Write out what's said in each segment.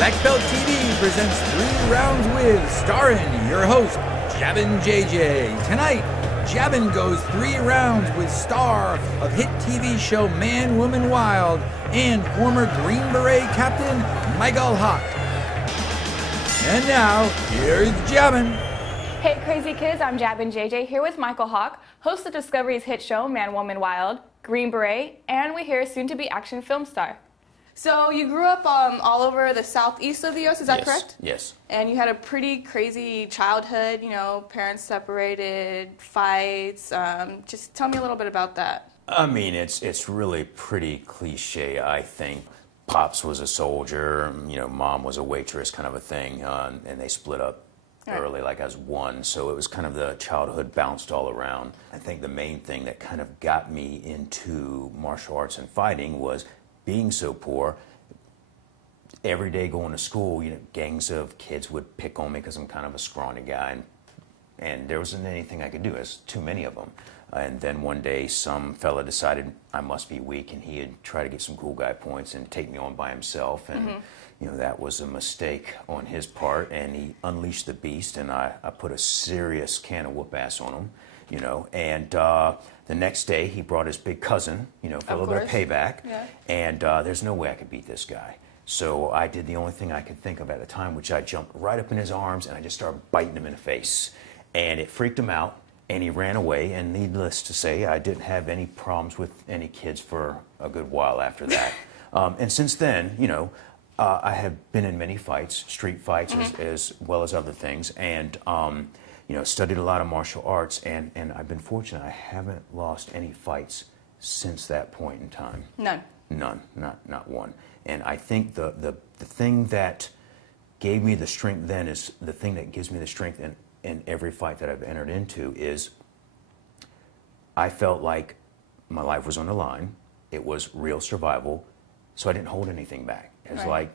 Blackbelt TV presents 3 Rounds With, starring your host, Jabbin JJ. Tonight, Jabbin goes 3 rounds with star of hit TV show Man, Woman, Wild and former Green Beret captain, Mykel Hawke. And now, here's Jabbin. Hey crazy kids, I'm Jabbin JJ here with Mykel Hawke, host of Discovery's hit show Man, Woman, Wild, Green Beret, and we hear soon-to-be action film star. So you grew up all over the southeast of the U.S., is that correct? Yes. And you had a pretty crazy childhood, you know, parents separated, fights. Just tell me a little bit about that. I mean, it's really pretty cliche, I think. Pops was a soldier, you know, Mom was a waitress kind of a thing, and they split up early, like I was 1, so it was kind of the childhood bounced all around. I think the main thing that kind of got me into martial arts and fighting was being so poor. Every day going to school, you know, gangs of kids would pick on me because I'm kind of a scrawny guy, and there wasn't anything I could do. There's too many of them. And then one day, some fella decided I must be weak, and he'd try to get some cool guy points and take me on by himself. And you know, that was a mistake on his part, and he unleashed the beast, and I put a serious can of whoop ass on him, you know. And the next day, he brought his big cousin, you know, for a little bit of payback. Yeah. And there's no way I could beat this guy. So I did the only thing I could think of at the time, which I jumped right up in his arms, and I just started biting him in the face. And it freaked him out, and he ran away. And needless to say, I didn't have any problems with any kids for a good while after that. And since then, you know, I have been in many fights, street fights as well as other things, and you know, studied a lot of martial arts, and I've been fortunate. I haven't lost any fights since that point in time. None. None, not one. And I think the thing that gave me the strength then is the thing that gives me the strength in every fight that I've entered into is I felt like my life was on the line. It was real survival, so I didn't hold anything back. It's like,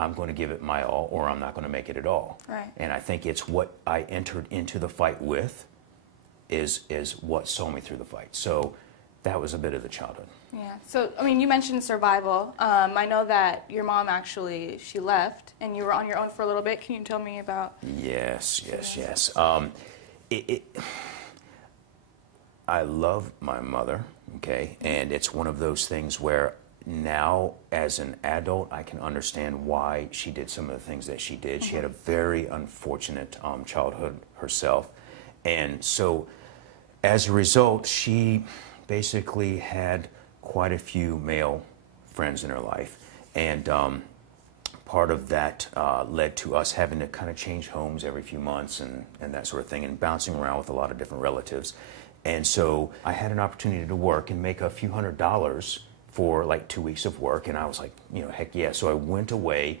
I'm going to give it my all, or I'm not going to make it at all. Right. And I think it's what I entered into the fight with is what saw me through the fight. So that was a bit of the childhood. Yeah. So, I mean, you mentioned survival. I know that your mom actually, she left, and you were on your own for a little bit. Can you tell me about? Yes. I love my mother, okay? And it's one of those things where now, as an adult, I can understand why she did some of the things that she did. She had a very unfortunate childhood herself. And so, as a result, she basically had quite a few male friends in her life. And part of that led to us having to kind of change homes every few months and that sort of thing, and bouncing around with a lot of different relatives. And so I had an opportunity to work and make a few $100s for like 2 weeks of work, and I was like, you know, heck yeah. So I went away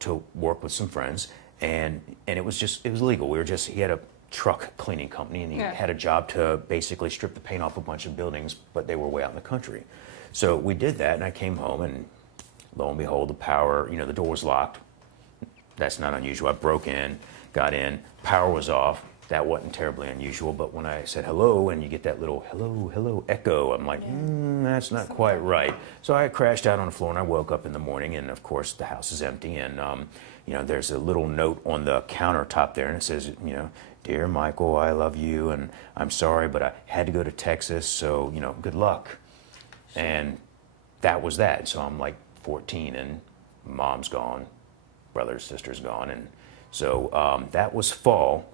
to work with some friends, and it was legal. He had a truck cleaning company, and he had a job to basically strip the paint off a bunch of buildings, but they were way out in the country. So we did that, and I came home, and lo and behold, the power, you know, the door was locked. That's not unusual. I broke in, got in, power was off. That wasn't terribly unusual, but when I said hello and you get that little hello echo, I'm like, that's not quite right. So I crashed out on the floor, and I woke up in the morning, and of course the house is empty, and you know, there's a little note on the countertop there, and it says, you know, "Dear Mykel, I love you, and I'm sorry, but I had to go to Texas, so, you know, good luck." And that was that. So I'm like 14, and mom's gone, brother's sister's gone, and so that was fall.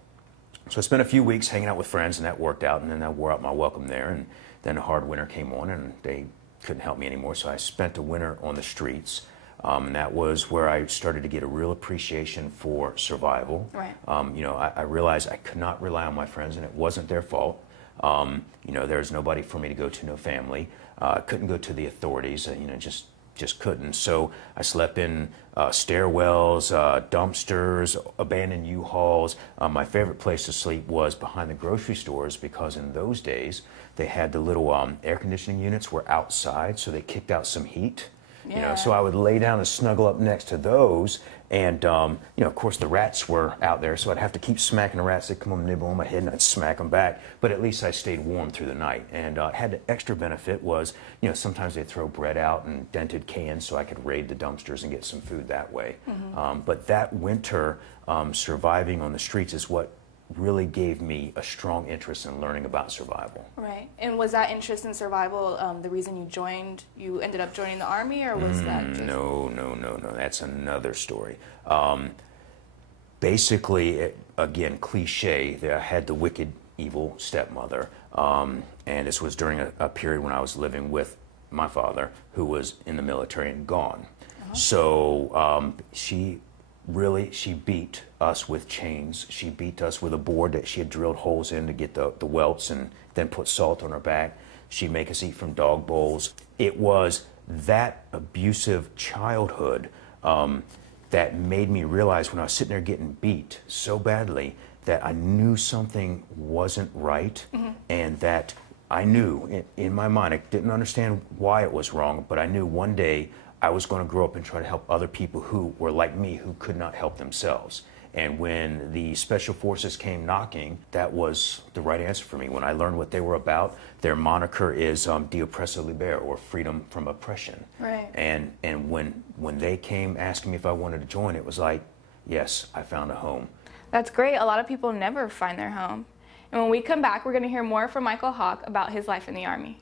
So I spent a few weeks hanging out with friends, and that worked out, and then I wore out my welcome there, and then a hard winter came on, and they couldn't help me anymore, so I spent a winter on the streets, and that was where I started to get a real appreciation for survival. Right. You know, I realized I could not rely on my friends, and it wasn't their fault. You know, there's nobody for me to go to, no family. I couldn't go to the authorities, you know, just couldn't. So I slept in stairwells, dumpsters, abandoned U-Hauls. My favorite place to sleep was behind the grocery stores, because in those days they had the little air conditioning units were outside, so they kicked out some heat. You know, so I would lay down and snuggle up next to those, and you know, of course, the rats were out there, so I'd have to keep smacking the rats. They'd come and nibble on my head, and I'd smack them back. But at least I stayed warm through the night. And had the extra benefit was, you know, sometimes they'd throw bread out and dented cans, so I could raid the dumpsters and get some food that way. But that winter, surviving on the streets is what really gave me a strong interest in learning about survival. Right. And was that interest in survival the reason you ended up joining the Army, or was that just... No. That's another story. Basically, again, cliche, I had the wicked, evil stepmother. And this was during a period when I was living with my father, who was in the military and gone. So she beat us with chains. She beat us with a board that she had drilled holes in to get the welts, and then put salt on our back. She'd make us eat from dog bowls. It was that abusive childhood that made me realize, when I was sitting there getting beat so badly, that I knew something wasn't right, and that I knew in my mind, I didn't understand why it was wrong, but I knew one day I was going to grow up and try to help other people who were like me, who could not help themselves. And when the Special Forces came knocking, that was the right answer for me. When I learned what they were about, their moniker is De Oppresso Liber, or freedom from oppression. Right. And when they came asking me if I wanted to join, it was like, yes, I found a home. That's great. A lot of people never find their home. And when we come back, we're going to hear more from Mykel Hawke about his life in the Army.